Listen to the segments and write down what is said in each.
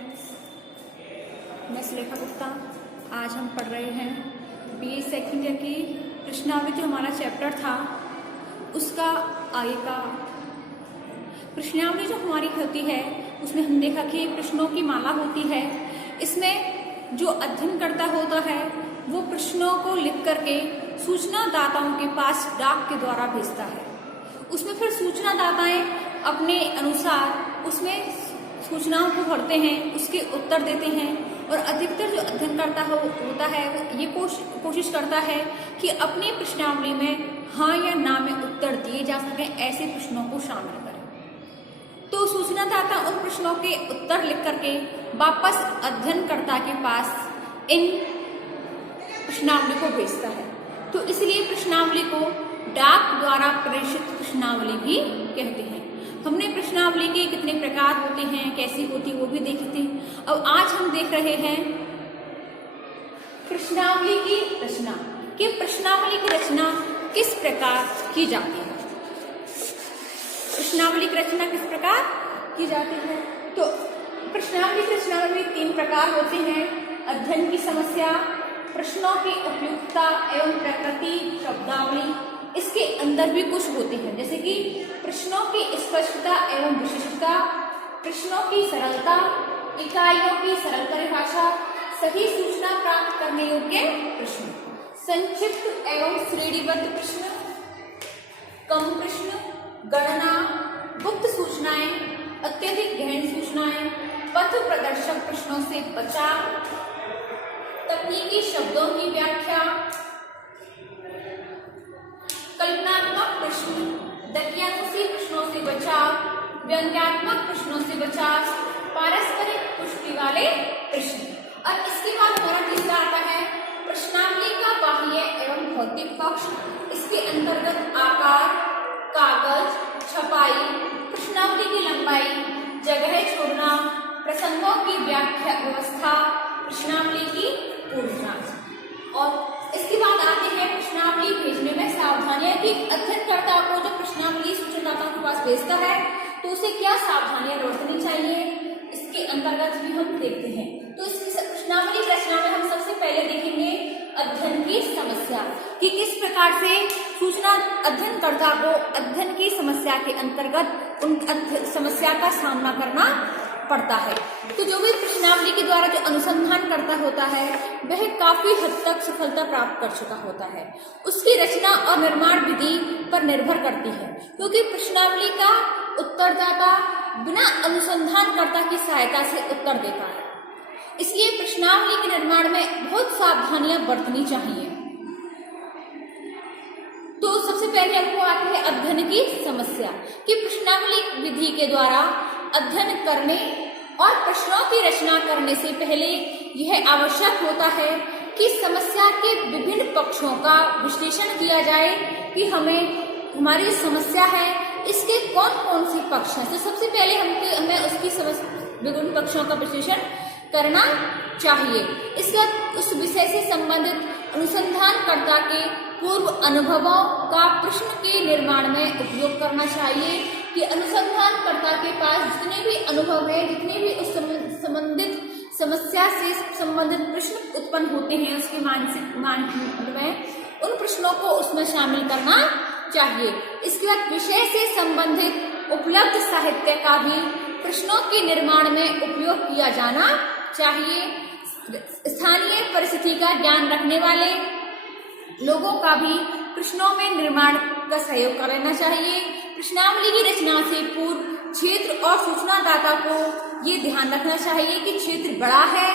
Friends, मैं सुलेखा गुप्ता। आज हम पढ़ रहे हैं बीए सेकंड ईयर की प्रश्नावली। जो हमारा चैप्टर था उसका आगे का प्रश्नावली जो हमारी होती है उसमें हम देखा कि प्रश्नों की माला होती है। इसमें जो अध्ययनकर्ता होता है वो प्रश्नों को लिख करके सूचनादाताओं के पास डाक के द्वारा भेजता है। उसमें फिर सूचनादाताएं अपने अनुसार उसमें सूचनाओं को पढ़ते हैं, उसके उत्तर देते हैं और अधिकतर जो अध्ययनकर्ता होता है वो ये कोशिश करता है कि अपनी प्रश्नावली में हाँ या ना में उत्तर दिए जा सकें, ऐसे प्रश्नों को शामिल करें। तो सूचनादाता उन प्रश्नों के उत्तर लिख करके वापस अध्ययनकर्ता के पास इन प्रश्नावली को भेजता है। तो इसलिए प्रश्नावली को डाक द्वारा प्रेषित प्रश्नावली भी कहते हैं। हमने प्रश्नावली के कितने प्रकार होते हैं, कैसी होती वो भी देखे थे। अब आज हम देख रहे हैं प्रश्नावली की रचना कि प्रश्नावली की रचना किस प्रकार की जाती है। प्रश्नावली की रचना किस प्रकार की जाती है? तो प्रश्नावली की रचना में 3 प्रकार होते हैं: अध्ययन की समस्या, प्रश्नों की उपयुक्तता एवं प्रकृति, शब्दावली। इसके अंदर भी कुछ होते हैं जैसे कि प्रश्नों की स्पष्टता एवं विशिष्टता, प्रश्नों की सरलता, इकाइयों की सरल परिभाषा, सही सूचना प्राप्त करने योग्य प्रश्न, संक्षिप्त एवं श्रेणीबद्ध प्रश्न, कम प्रश्न, गणना, गुप्त सूचनाएं, अत्यधिक गहन सूचनाएं, पथ प्रदर्शक प्रश्नों से बचाव, तकनीकी शब्दों की व्याख्या, कल्पनात्मक प्रश्न, दकियानुसी प्रश्नों से बचाव, व्यंग्यात्मक प्रश्नों से बचाव, पारस्परिक पुष्टि वाले प्रश्न। और इसके बाद हमारा तीसरा आता है प्रश्नावली का बाह्य एवं भौतिक पक्ष। इसके अंतर्गत आकार, कागज, छपाई, प्रश्नावली की लंबाई, जगह छोड़ना, प्रसंगों की व्याख्या व्यवस्था, प्रश्नावली की पूर्व जांच। और इसके बाद आते हैं प्रश्नावली भेजने में सावधानियां कि अध्ययनकर्ता को जो प्रश्नावली सूचनादाताओं के पास भेजता है तो उसे क्या सावधानियां बरतनी चाहिए, इसके अंतर्गत भी हम देखते हैं। तो इस प्रश्नावली रचना में हम सबसे पहले देखेंगे अध्ययन की समस्या कि किस प्रकार से सूचना अध्ययनकर्ता को अध्ययन की समस्या के अंतर्गत उन समस्या का सामना करना पड़ता है। तो जो भी प्रश्नावली के द्वारा जो अनुसंधान करता होता है वह काफी हद तक सफलता प्राप्त कर चुका होता है। उसकी रचना और निर्माण विधि पर निर्भर करती है क्योंकि प्रश्नावली का उत्तरदाता बिना अनुसंधानकर्ता की सहायता से उत्तर देता है। इसलिए प्रश्नावली के निर्माण में बहुत सावधानियां बरतनी चाहिए। तो सबसे पहले हमको आती है अध्ययन की समस्या कि प्रश्नावली विधि के द्वारा अध्ययन करने और प्रश्नों की रचना करने से पहले यह आवश्यक होता है कि समस्या के विभिन्न पक्षों का विश्लेषण किया जाए कि हमारी समस्या है इसके कौन कौन से पक्ष हैं। तो सबसे पहले हमें उसकी विभिन्न पक्षों का विश्लेषण करना चाहिए। इसके बाद उस विषय से संबंधित अनुसंधानकर्ता के पूर्व अनुभवों का प्रश्न के निर्माण में उपयोग करना चाहिए कि अनुसंधानकर्ता के पास जितने भी अनुभव है, जितने भी उस संबंधित समस्या से संबंधित प्रश्न उत्पन्न होते हैं उसके मानसिक में उन प्रश्नों को उसमें शामिल करना चाहिए। इसके बाद विषय से संबंधित उपलब्ध साहित्य का भी प्रश्नों के निर्माण में उपयोग किया जाना चाहिए। स्थानीय परिस्थिति का ज्ञान रखने वाले लोगों का भी प्रश्नों में निर्माण का सहयोग कर लेना चाहिए। प्रश्नावली की रचना से पूर्व क्षेत्र और सूचनादाता को ये ध्यान रखना चाहिए कि क्षेत्र बड़ा है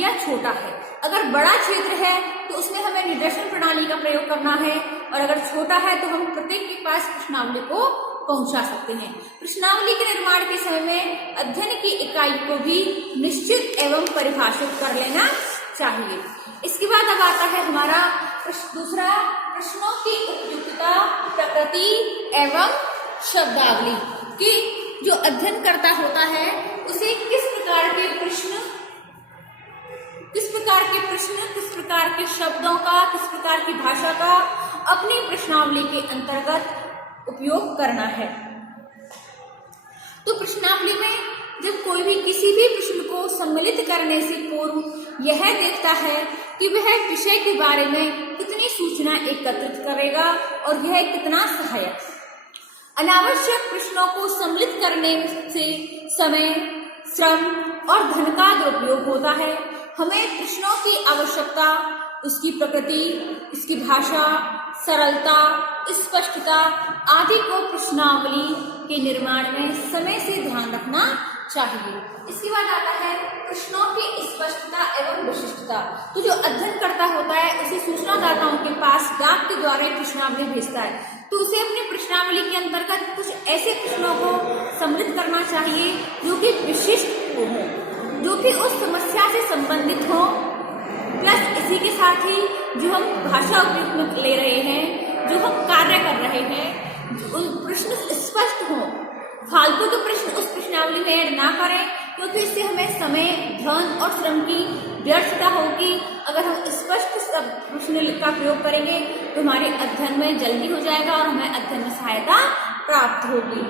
या छोटा है। अगर बड़ा क्षेत्र है तो उसमें हमें निर्देशन प्रणाली का प्रयोग करना है और अगर छोटा है तो हम प्रत्येक के पास प्रश्नावली को पहुंचा सकते हैं। प्रश्नावली के निर्माण के समय में अध्ययन की इकाई को भी निश्चित एवं परिभाषित कर लेना चाहिए। इसके बाद अब आता है हमारा दूसरा प्रश्नों की उपयुक्तता, प्रकृति एवं शब्दावली कि जो अध्ययन करता होता है उसे किस प्रकार के प्रश्न, किस प्रकार के शब्दों का, किस प्रकार की भाषा का अपनी प्रश्नावली के अंतर्गत उपयोग करना है। तो प्रश्नावली में जब कोई भी किसी भी प्रश्न को सम्मिलित करने से पूर्व यह देखता है कि वह विषय के बारे में कितनी सूचना एकत्रित करेगा और यह कितना सहायक। अनावश्यक प्रश्नों को सम्मिलित करने से समय, श्रम और धन का दुरुपयोग होता है। हमें प्रश्नों की आवश्यकता, उसकी प्रकृति, उसकी भाषा, सरलता, स्पष्टता आदि को प्रश्नावली के निर्माण में समय से ध्यान रखना चाहिए। इसके बाद आता है प्रश्नों की स्पष्टता एवं विशिष्टता। तो जो अध्ययनकर्ता होता है उसे सूचनादाताओं के पास डाक के द्वारा प्रश्नावली भेजता है, तो उसे अपनी प्रश्नावली के अंतर्गत कुछ ऐसे प्रश्नों को सम्मिलित करना चाहिए जो कि विशिष्ट हो, जो कि उस समस्या से संबंधित हो, प्लस इसी के साथ ही जो हम भाषा उपयोग में ले रहे हैं, जो हम कार्य कर रहे हैं, प्रश्न स्पष्ट हो। फालतू के प्रश्न उस प्रश्नावली में ऐड ना करें, क्योंकि इससे हमें समय, धन और श्रम की व्यर्थता होगी। अगर हम स्पष्ट प्रश्न का प्रयोग करेंगे तो हमारे अध्ययन में जल्दी हो जाएगा और हमें अध्ययन में सहायता प्राप्त होगी।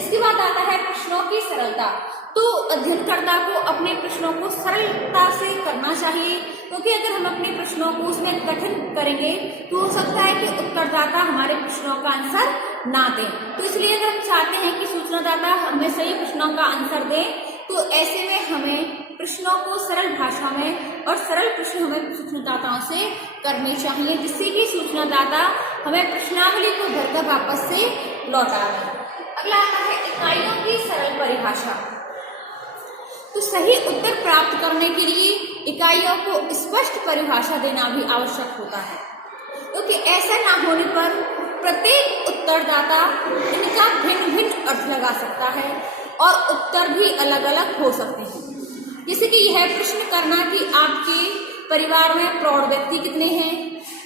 इसके बाद आता है प्रश्नों की सरलता। तो अध्ययनकर्ता को अपने प्रश्नों को सरलता से करना चाहिए, क्योंकि अगर हम अपने प्रश्नों को उसमें कठिन करेंगे तो हो सकता है कि उत्तरदाता हमारे प्रश्नों का आंसर ना दें। तो इसलिए अगर हम चाहते हैं कि सूचनादाता हमें सही प्रश्नों का आंसर दें, तो ऐसे में हमें प्रश्नों को सरल भाषा में और सरल प्रश्न हमें सूचनादाताओं से करने चाहिए, जिससे कि सूचनादाता हमें प्रश्नावली को भरकर वापस से लौटा दें। अगला आता है इकाइयों की सरल परिभाषा। तो सही उत्तर प्राप्त करने के लिए इकाइयों को स्पष्ट परिभाषा देना भी आवश्यक होता है, क्योंकि ऐसा ना होने पर प्रत्येक उत्तरदाता इनका भिन्न भिन्न अर्थ लगा सकता है और उत्तर भी अलग अलग हो सकते हैं। जैसे कि यह प्रश्न करना कि आपके परिवार में प्रौढ़ व्यक्ति कितने हैं,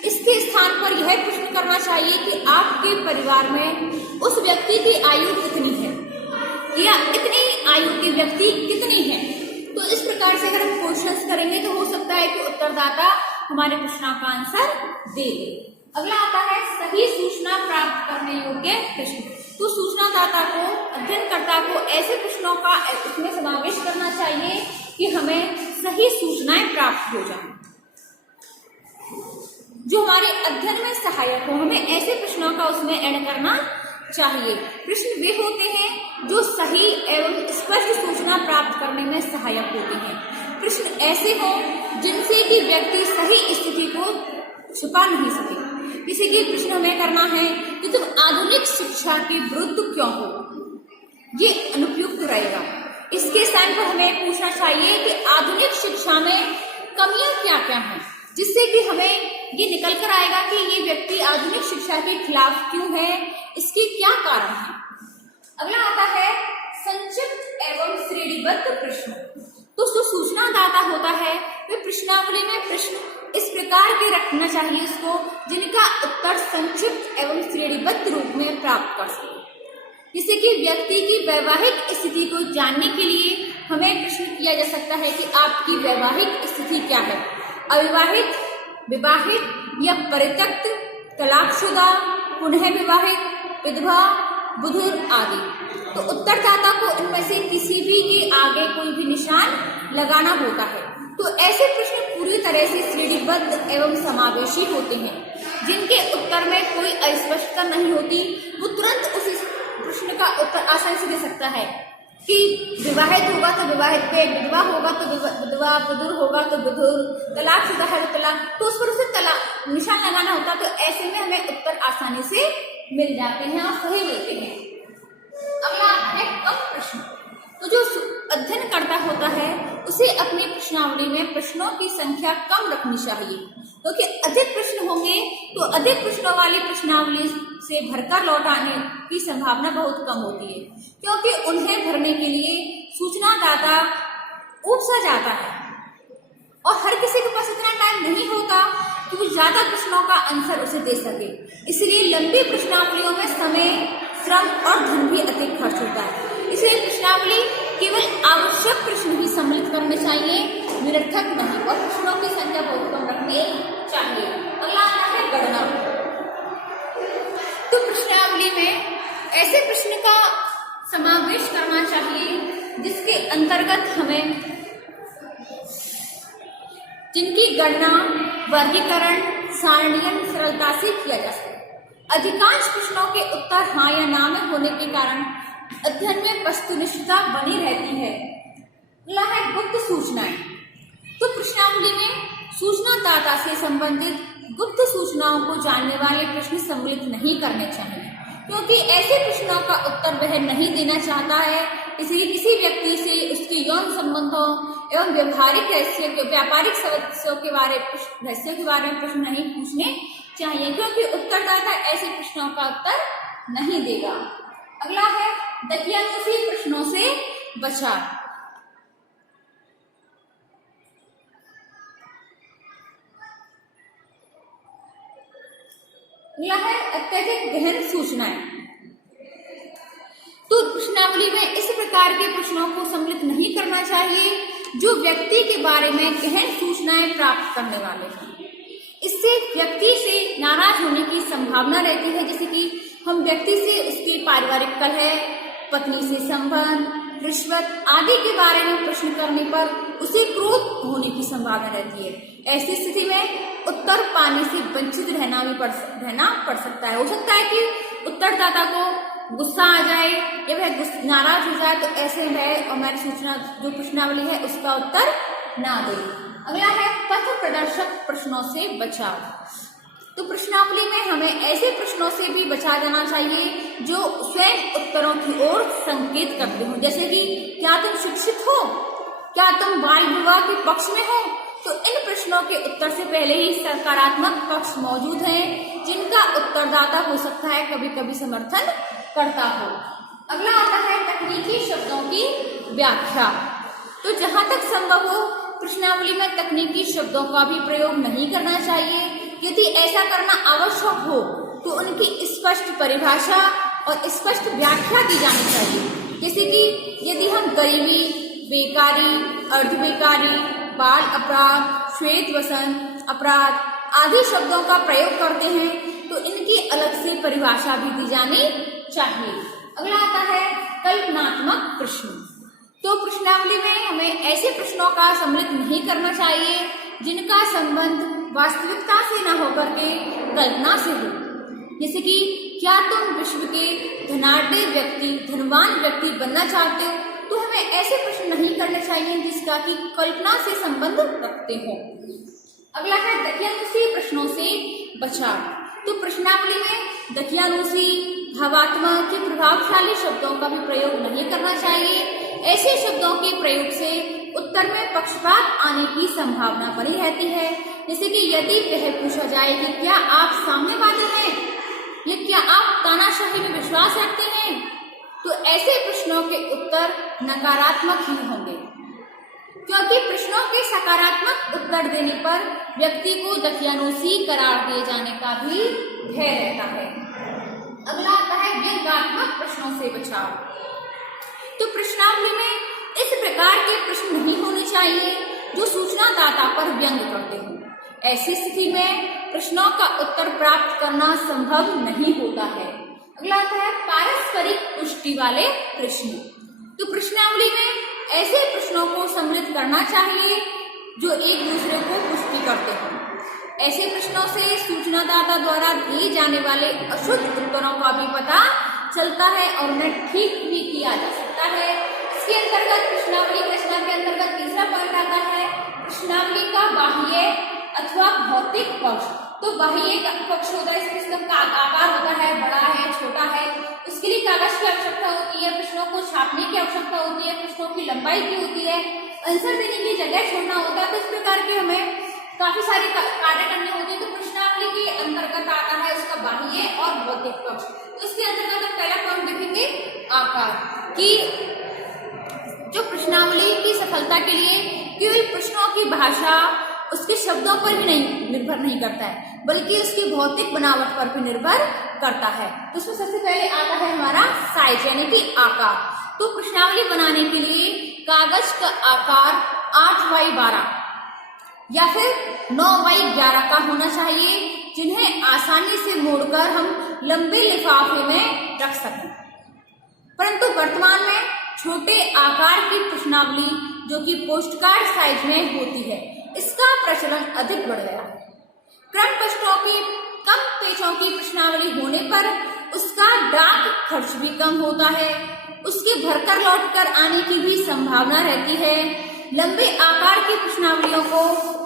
इसके स्थान पर यह प्रश्न करना चाहिए कि आपके परिवार में उस व्यक्ति की आयु कितनी है या इतनी आयु के व्यक्ति कितनी है। तो इस प्रकार से अगर हम क्वेश्चंस करेंगे तो हो सकता है कि उत्तरदाता हमारे प्रश्नों का आंसर दे दे। अगला आता है सही सूचना प्राप्त करने योग्य प्रश्न। तो सूचनादाता को, अध्ययनकर्ता को ऐसे प्रश्नों का इसमें समावेश करना चाहिए कि हमें सही सूचनाएं प्राप्त हो जाएं, जो हमारे अध्ययन में सहायक हो। हमें ऐसे प्रश्नों का उसमें ऐड करना चाहिए। प्रश्न वे होते हैं जो सही एवं स्पष्ट सूचना प्राप्त करने में सहायक होते हैं। प्रश्न ऐसे हों जिनसे कि व्यक्ति सही स्थिति को छुपा नहीं सके। जैसे कि प्रश्न हमें करना है कि तुम आधुनिक शिक्षा के विरुद्ध क्यों हो, ये अनुपयुक्त रहेगा। इसके स्थान पर हमें पूछना चाहिए कि आधुनिक शिक्षा में कमियां क्या क्या हैं, जिससे कि हमें ये निकल कर आएगा कि ये व्यक्ति आधुनिक शिक्षा के खिलाफ क्यों है, इसके क्या कारण है। अगला आता है संक्षिप्त एवं श्रेणीबद्ध प्रश्न। तो जो सूचनादाता होता है वे प्रश्नावली में प्रश्न इस प्रकार के रखना चाहिए इसको, जिनका उत्तर संक्षिप्त एवं श्रेणीबद्ध रूप में प्राप्त कर सके। जिससे कि व्यक्ति की वैवाहिक स्थिति को जानने के लिए हमें प्रश्न किया जा सकता है कि आपकी वैवाहिक स्थिति क्या है, अविवाहित, विवाहित या परित्यक्त, तलाकशुदा, पुनः विवाहित, विधवा, बुजुर्ग आदि। तो उत्तरदाता को इनमें से किसी भी के आगे कोई भी निशान लगाना होता है। तो ऐसे प्रश्न पूरी तरह से श्रेणीबद्ध एवं समावेशी होते हैं, जिनके उत्तर में कोई अस्पष्टता नहीं होती। वो तुरंत उस प्रश्न का उत्तर आसानी से दे सकता है कि विवाहित होगा तो विवाहित पे, विधवा होगा तो विधवा, बुजुर्ग होगा तो बुजुर्ग, तलाकशुदा है तो तलाक, तो उस पर उसे तलाक निशान लगाना होता। तो ऐसे में हमें उत्तर आसानी से मिल जाते हैं और सही मिलते हैं। अगला आता है कम प्रश्न। तो जो अध्ययन करता होता है उसे अपनी प्रश्नावली में प्रश्नों की संख्या कम रखनी चाहिए, क्योंकि अधिक प्रश्न होंगे तो अधिक प्रश्नों वाली प्रश्नावली से भरकर लौटाने की संभावना बहुत कम होती है, क्योंकि उन्हें भरने के लिए सूचनादाता ऊब सा जाता है और हर किसी के पास इतना टाइम नहीं होता कि वो ज्यादा प्रश्नों का आंसर उसे दे सके। इसलिए लंबी प्रश्नावलियों में समय, श्रम और धन भी अधिक खर्च होता है। इसलिए प्रश्नावली केवल आवश्यक प्रश्न ही सम्मिलित करने चाहिए, निरर्थक नहीं, और प्रश्नों की संख्या बहुत कम रखनी चाहिए। अगला आता है गणना। तो प्रश्नावली में ऐसे प्रश्न का समावेश करना चाहिए जिसके अंतर्गत हमें जिनकी गणना वर्गीकरण सारणीयन सरलता से किया जा सकता है। अधिकांश प्रश्नों के उत्तर हाँ या ना में होने के कारण अध्ययन में वस्तुनिष्ठता बनी रहती है। अगला है गुप्त सूचनाएं। तो प्रश्नावली में सूचनादाता से संबंधित गुप्त सूचनाओं को जानने वाले प्रश्न सम्मिलित नहीं करने चाहिए, क्योंकि ऐसे प्रश्नों का उत्तर वह नहीं देना चाहता है, इसलिए किसी व्यक्ति से उसके यौन संबंधों एवं व्यापारिक रहस्यों के बारे में प्रश्न नहीं पूछने चाहिए, क्योंकि उत्तरदाता ऐसे प्रश्नों का उत्तर नहीं देगा। अगला है दकियानुसी प्रश्नों से बचाव। अगला है अत्यधिक गहन सूचनाएं। तो प्रश्नावली में इस प्रकार के प्रश्नों को सम्मिलित नहीं करना चाहिए जो व्यक्ति के बारे में गहन सूचनाएं प्राप्त करने वाले हैं। इससे व्यक्ति से नाराज होने की संभावना रहती है, जैसे कि हम व्यक्ति से उसके पारिवारिक कलह, पत्नी से संबंध, रिश्वत आदि के बारे में प्रश्न करने पर उसे क्रोध होने की संभावना रहती है। ऐसी स्थिति में उत्तर पाने से वंचित रहना पड़ सकता है। हो सकता है कि उत्तरदाता को गुस्सा आ जाए या वह नाराज हो जाए, तो ऐसे में हमारी सूचना जो प्रश्नावली है उसका उत्तर ना दे। अगला है पथ प्रदर्शक प्रश्नों से बचाव। तो प्रश्नावली में हमें ऐसे प्रश्नों से भी बचा जाना चाहिए जो स्वयं उत्तरों की ओर संकेत करते हो, जैसे कि क्या तुम शिक्षित हो, क्या तुम बाल विवाह के पक्ष में हो। तो इन प्रश्नों के उत्तर से पहले ही सकारात्मक पक्ष मौजूद हैं, जिनका उत्तरदाता हो सकता है कभी कभी समर्थन करता हो। अगला आता है तकनीकी शब्दों की व्याख्या। तो जहां तक संभव हो प्रश्नावली में तकनीकी शब्दों का भी प्रयोग नहीं करना चाहिए। यदि ऐसा करना आवश्यक हो तो उनकी स्पष्ट परिभाषा और स्पष्ट व्याख्या की जानी चाहिए। जैसे कि यदि हम गरीबी, बेकारी, अर्धबेकारी, बाल अपराध, श्वेत वसंत अपराध आदि शब्दों का प्रयोग करते हैं तो इनकी अलग से परिभाषा भी दी जानी चाहिए। अगला आता है कल्पनात्मक प्रश्न। तो प्रश्नावली में हमें ऐसे प्रश्नों का सम्मिलित नहीं करना चाहिए जिनका संबंध वास्तविकता से न होकर के कल्पना से हो। जैसे कि क्या तुम विश्व के धनवान व्यक्ति बनना चाहते हो, तो हमें ऐसे प्रश्न नहीं करने चाहिए जिसका कि कल्पना से संबंध रखते हो। अगला है दकियानुसी प्रश्नों से बचाव। तो प्रश्नावली में दकियानुसी, भावात्मक के प्रभावशाली शब्दों का भी प्रयोग नहीं करना चाहिए। ऐसे शब्दों के प्रयोग से उत्तर में पक्षपात आने की संभावना बनी रहती है। जैसे कि यदि वह पूछा जाए कि क्या आप साम्यवादी हैं या क्या आप तानाशाही में विश्वास रखते हैं, तो ऐसे प्रश्नों के उत्तर नकारात्मक ही होंगे, क्योंकि प्रश्नों के सकारात्मक उत्तर देने पर व्यक्ति को दकियानुसी करार दिए जाने का भी भय रहता है। अगला आता है व्यंग्यात्मक प्रश्नों से बचाव। तो प्रश्नावली में इस प्रकार के प्रश्न नहीं होने चाहिए जो सूचनादाता पर व्यंग करते हो। ऐसी स्थिति में प्रश्नों का उत्तर प्राप्त करना संभव नहीं होता है। अगला आता है पारस्परिक पुष्टि वाले प्रश्न। तो प्रश्नावली में ऐसे प्रश्नों को सम्मिलित करना चाहिए जो एक दूसरे को पुष्टि करते हो। ऐसे प्रश्नों से सूचनादाता द्वारा दिए जाने वाले अशुद्ध उत्तरों का भी पता चलता है और उन्हें ठीक भी किया जा सकता है। इसके अंतर्गत प्रश्नावली रचना के अंतर्गत तीसरा पॉइंट आता है प्रश्नावली का बाह्य अथवा भौतिक पक्ष। तो बाह्य पक्ष होता है, इसमें इसका आकार होता है, बड़ा है, छोटा है, उसके लिए कागज की आवश्यकता होती है, प्रश्नों को छापने की आवश्यकता होती है, प्रश्नों की लंबाई की होती है, आंसर देने की जगह छोड़ना होता है। तो इस प्रकार के हमें काफी सारे कार्य करने होते हैं। तो प्रश्नावली के अंतर्गत आता है उसका बाह्य और भौतिक पक्ष। तो इसके अंतर्गत हम पहला पॉइंट देखेंगे आकार की। जो प्रश्नावली की सफलता के लिए केवल प्रश्नों की भाषा उसके शब्दों पर भी निर्भर नहीं करता है, बल्कि उसकी भौतिक बनावट पर भी निर्भर करता है। तो उसमें सबसे पहले आता है हमारा साइज यानी कि आकार। तो प्रश्नावली बनाने के लिए कागज का आकार 8x12 या फिर 9x11 का होना चाहिए, जिन्हें आसानी से मोड़कर हम लंबे लिफाफे में रख सकें। परंतु वर्तमान में छोटे आकार की प्रश्नावली जो कि पोस्टकार्ड साइज में होती है, इसका प्रचलन अधिक बढ़ गया है। क्रम प्रश्नों की कम पेजों की प्रश्नावली होने पर उसका डाक खर्च भी कम होता है, उसके भरकर लौटकर आने की भी संभावना रहती है। लंबे आकार की प्रश्नावलियों को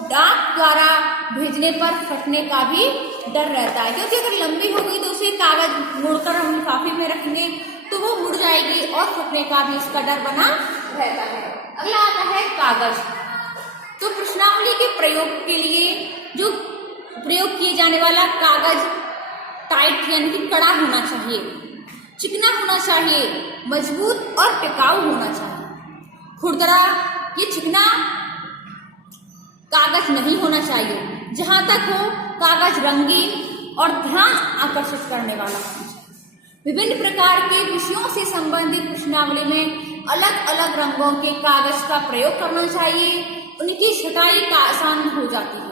डाक द्वारा भेजने पर फटने का भी डर रहता है, क्योंकि अगर लंबी होगी तो उसे कागज मोड़कर हम लिफाफे में रखेंगे तो वो मुड़ जाएगी और फटने का भी इसका डर बना रहता है। अगला आता है कागज। तो प्रश्नावली के प्रयोग के लिए जो प्रयोग किए जाने वाला कागज टाइट यानी कि कड़ा होना चाहिए, चिकना होना चाहिए, मजबूत और टिकाऊ होना चाहिए। खुरदरा ये चिकना कागज नहीं होना चाहिए। जहां तक हो कागज रंगीन और ध्यान आकर्षित करने वाला होना चाहिए। विभिन्न प्रकार के विषयों से संबंधित प्रश्नावली में अलग अलग रंगों के कागज का प्रयोग करना चाहिए। उनकी छटाई का आसान हो जाती है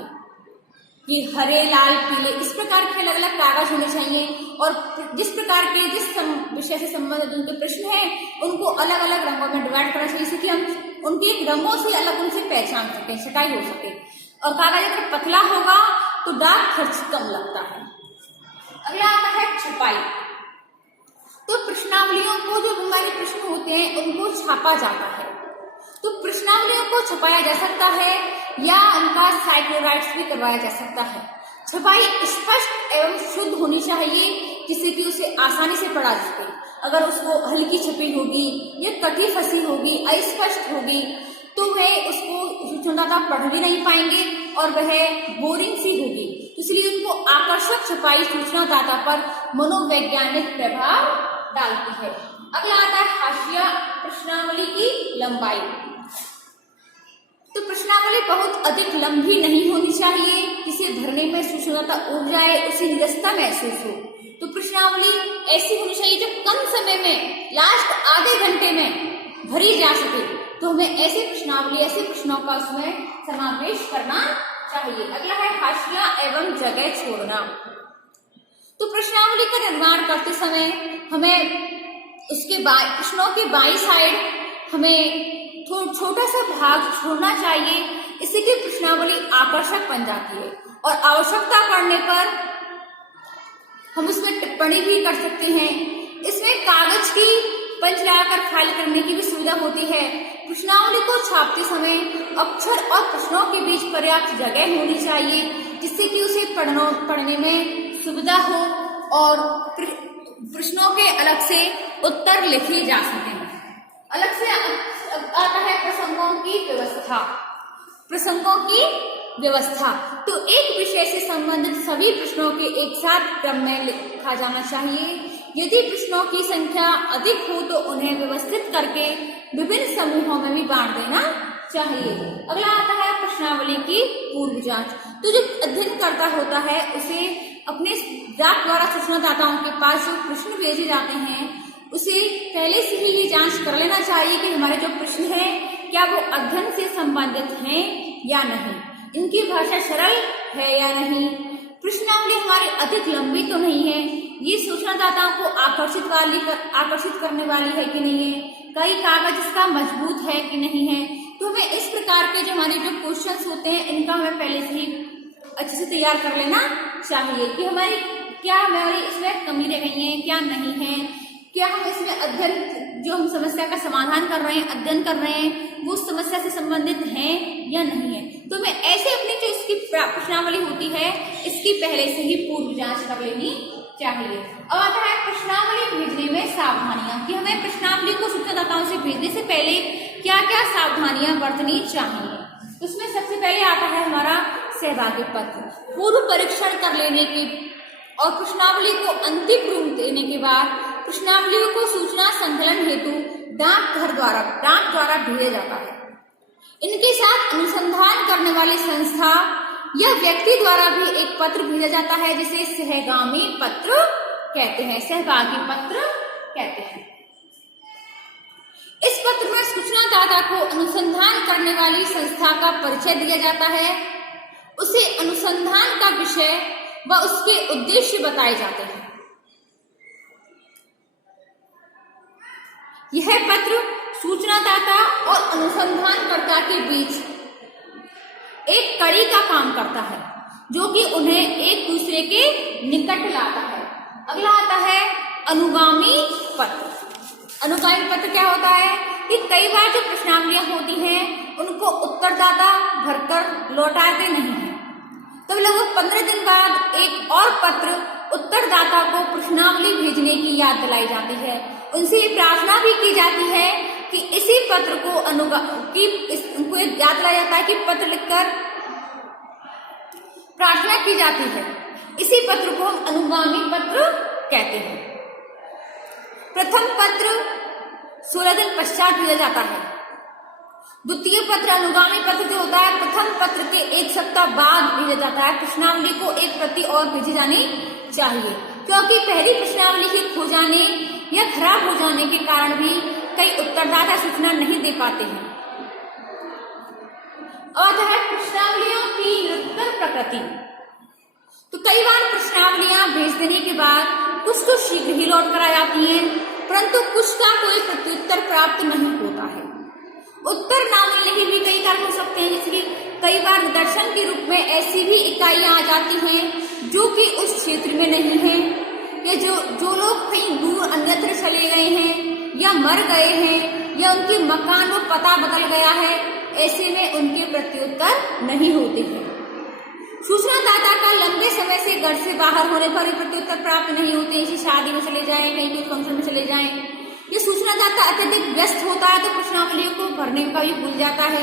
कि हरे, लाल, पीले इस प्रकार के अलग अलग कागज होने चाहिए और जिस प्रकार के जिस विषय से संबंधित उनके प्रश्न हैं उनको अलग अलग रंगों में डिवाइड करना चाहिए, जिससे कि हम उनके रंगों से अलग उनसे पहचान सके, छटाई हो सके। और कागज अगर पतला होगा तो डाक खर्च कम लगता है। अगला आता है छपाई। तो प्रश्नावलियों को जो हमारे प्रश्न होते हैं उनको छापा जाता है। तो प्रश्नावलियों को छपाया जा सकता है या उनका साइक्लोराइट्स भी करवाया जा सकता है। छपाई स्पष्ट एवं शुद्ध होनी चाहिए जिससे कि उसे आसानी से पढ़ा जा सके। अगर उसको हल्की छपी होगी या कटी फंसी होगी, अस्पष्ट होगी तो वह उसको सूचनादाता पढ़ भी नहीं पाएंगे और वह बोरिंग सी होगी। इसलिए उनको आकर्षक छपाई सूचनादाता पर मनोवैज्ञानिक प्रभाव डालती है। अगला आता है हाशिया प्रश्नावली की लंबाई। तो प्रश्नावली बहुत अधिक लंबी नहीं होनी चाहिए जिसे भरने में सूचनादाता उब जाए, उसे निरस्ता महसूस हो। तो प्रश्नावली ऐसी होनी चाहिए जो कम समय में, लास्ट आधे घंटे में भरी जा सके। तो हमें ऐसे प्रश्नावली, ऐसे प्रश्नों का उसमें समावेश करना चाहिए। अगला है हाशिया एवं जगह छोड़ना। तो प्रश्नावली का निर्माण करते समय हमें उसके प्रश्नों के बाईं साइड हमें छोटा सा भाग छोड़ना चाहिए, इससे कि प्रश्नावली आकर्षक बन जाती है और आवश्यकता पड़ने पर हम उसमें टिप्पणी भी कर सकते हैं। इसमें कागज की पंच लगाकर फाइल करने की भी सुविधा होती है। प्रश्नावली को छापते समय अक्षर और प्रश्नों के बीच पर्याप्त जगह होनी चाहिए जिससे कि उसे पढ़ने में सुविधा हो और प्रश्नों के अलग से उत्तर लिखे जा सकें। अलग से आता है प्रसंगों की व्यवस्था। प्रसंगों की व्यवस्था तो एक विषय से संबंधित सभी प्रश्नों के एक साथ क्रम में लिखा जाना चाहिए। यदि प्रश्नों की संख्या अधिक हो तो उन्हें व्यवस्थित करके विभिन्न समूहों में भी बांट देना चाहिए। अगला आता है प्रश्नावली की पूर्व जांच। तो जो अध्ययनकर्ता होता है उसे अपने डाक द्वारा सूचनादाताओं के पास जो प्रश्न भेजे जाते हैं उसे पहले से ही ये जांच कर लेना चाहिए कि हमारे जो प्रश्न हैं क्या वो अध्ययन से संबंधित हैं या नहीं, इनकी भाषा सरल है या नहीं, प्रश्नावली हमारी अधिक लंबी तो नहीं है, ये सूचनादाताओं को आकर्षित करने वाली है कि नहीं है, कई कागज इसका मजबूत है कि नहीं है। तो हमें इस प्रकार के जो हमारे जो क्वेश्चंस होते हैं इनका हमें पहले से ही अच्छे से तैयार कर लेना चाहिए कि हमारी इसमें कमी रह गई है क्या नहीं है, क्या हम इसमें अध्ययन जो हम समस्या का समाधान कर रहे हैं, अध्ययन कर रहे हैं वो समस्या से संबंधित है या नहीं है। तो हमें ऐसे अपनी जो इसकी प्रश्नावली होती है इसकी पहले से ही पूर्व जांच कर लेनी चाहिए। अब आता है प्रश्नावली भेजने में सावधानियां कि हमें प्रश्नावली को सूचनादाताओं से भेजने से पहले क्या क्या सावधानियां बरतनी चाहिए। उसमें सबसे पहले आता है हमारा सहभागी पत्र। पूर्व परीक्षण कर लेने के और प्रश्नावली को अंतिम रूप देने के बाद प्रश्नावलियों को सूचना संकलन हेतु डाक द्वारा भेजा जाता है। इनके साथ अनुसंधान करने वाली संस्था या व्यक्ति द्वारा भी एक पत्र भेजा जाता है जिसे सहगामी पत्र कहते हैं, सहभागी पत्र कहते हैं। इस पत्र में सूचनादाता को अनुसंधान करने वाली संस्था का परिचय दिया जाता है, उसे अनुसंधान का विषय व उसके उद्देश्य बताए जाते हैं। यह पत्र सूचनादाता और अनुसंधानकर्ता के बीच एक कड़ी का काम करता है जो कि उन्हें एक दूसरे के निकट लाता है। अगला आता है अनुगामी पत्र। अनुगामी पत्र क्या होता है कि कई बार जो प्रश्नावलियां होती हैं उनको उत्तरदाता भरकर लौटाते नहीं है, तो लगभग 15 दिन बाद एक और पत्र उत्तरदाता को प्रश्नावली भेजने की याद दिलाई जाती है। उनसे ये प्रार्थना भी की जाती है कि इसी पत्र को उनको याद दिलाया जाता है कि पत्र लिखकर प्रार्थना की जाती है। इसी पत्र को हम अनुगामी पत्र कहते हैं। प्रथम पत्र 16 दिन पश्चात भेजा जाता है। द्वितीय पत्र अनुगामी पत्र जो होता है प्रथम पत्र के 1 सप्ताह बाद भेजा जाता है। प्रश्नावली को एक प्रति और भेजी जानी चाहिए, क्योंकि पहली प्रश्नावली के खो जाने या खराब हो जाने के कारण भी कई उत्तरदाता सूचना नहीं दे पाते हैं। और है प्रश्नावलियों की निरंतर प्रकृति। तो कई बार प्रश्नावलियां भेज देने के बाद कुछ तो शीघ्र ही लौट कर आ जाती हैं, परंतु कुछ का कोई प्रत्युत्तर प्राप्त नहीं होता है। उत्तर ना मिलने के भी कई कारण हो सकते हैं, जैसे कि कई बार निदर्शन के रूप में ऐसी भी इकाइयां आ जाती हैं जो कि उस क्षेत्र में नहीं है, या जो लोग कहीं दूर अन्यत्र चले गए हैं या मर गए हैं या उनके मकान व पता बदल गया है, ऐसे में उनके प्रत्युत्तर नहीं होते हैं। सूचनादाता का लंबे समय से घर से बाहर होने पर प्रत्युत्तर प्राप्त नहीं होते, जैसे शादी में चले जाएं, कहीं कोई फंक्शन में चले जाएं। ये सूचनादाता अत्यधिक व्यस्त होता है तो प्रश्नावलियों को भरने का भी भूल जाता है।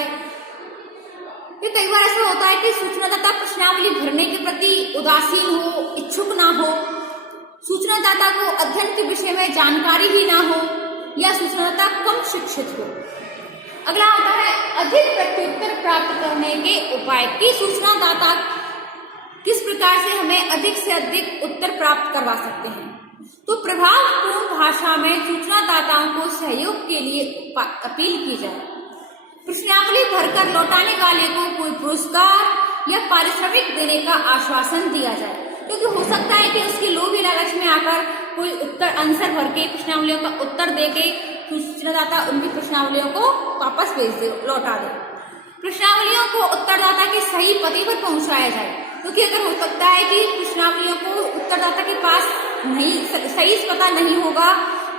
ये कई बार ऐसा होता है कि सूचनादाता प्रश्नावली भरने के प्रति उदासीन हो, इच्छुक ना हो, सूचनादाता को अध्ययन के विषय में जानकारी ही ना हो, या सूचनादाता कम शिक्षित हो। अगला आता है अधिक प्रत्युत्तर प्राप्त करने के उपाय की सूचनादाता किस प्रकार से हमें अधिक से अधिक उत्तर प्राप्त करवा सकते हैं। तो प्रभावपूर्ण भाषा में सूचनादाताओं को सहयोग के लिए अपील की जाए। प्रश्नावली भरकर लौटाने वाले को कोई पुरस्कार या पारिश्रमिक देने का आश्वासन दिया जाए, क्योंकि हो सकता है कि उसके लोभी लालच में आकर कोई उत्तर आंसर भर के प्रश्नावलियों का उत्तर देके सूचनादाता उनकी प्रश्नावलियों को वापस भेज दे, लौटा दे। प्रश्नावलियों को उत्तरदाता के सही पते पर पहुंचाया जाए, क्योंकि अगर हो सकता है कि प्रश्नावलियों को उत्तरदाता के पास नहीं सही पता नहीं होगा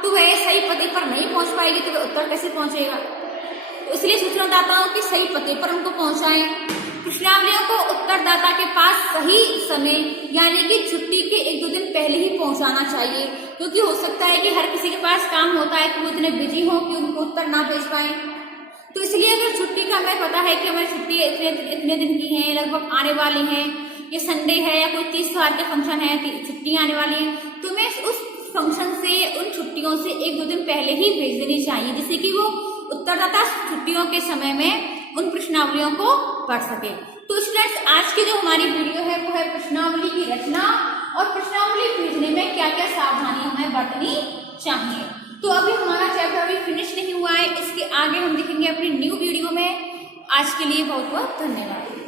तो वह सही पते पर नहीं पहुंच पाएगी, तो वह उत्तर कैसे पहुंचेगा। तो इसलिए सूचनादाताओं के सही पते पर उनको पहुंचाएं। प्रश्नावलियों को उत्तरदाता के पास सही समय यानी कि छुट्टी के 1-2 दिन पहले ही पहुंचाना चाहिए, क्योंकि हो सकता है कि हर किसी के पास काम होता है कि वो इतने बिजी हो कि उनको उत्तर ना भेज पाए। तो इसलिए अगर छुट्टी का हमें पता है कि हमारी छुट्टी इतने दिन की है, लगभग आने वाली है, ये संडे है या कोई 30 त्योहार के फंक्शन है, छुट्टियां आने वाली है, तो मैं उस फंक्शन से उन छुट्टियों से 1-2 दिन पहले ही भेज देनी चाहिए, जिससे कि वो उत्तरदाता छुट्टियों के समय में उन प्रश्नावलियों को पढ़ सके। तो स्टूडेंट्स, आज की जो हमारी वीडियो है वो है प्रश्नावली की रचना और प्रश्नावली भेजने में क्या क्या सावधानियां हमें बरतनी चाहिए। तो अभी हमारा चैप्टर अभी फिनिश नहीं हुआ है, इसके आगे हम देखेंगे अपनी न्यू वीडियो में। आज के लिए बहुत बहुत धन्यवाद।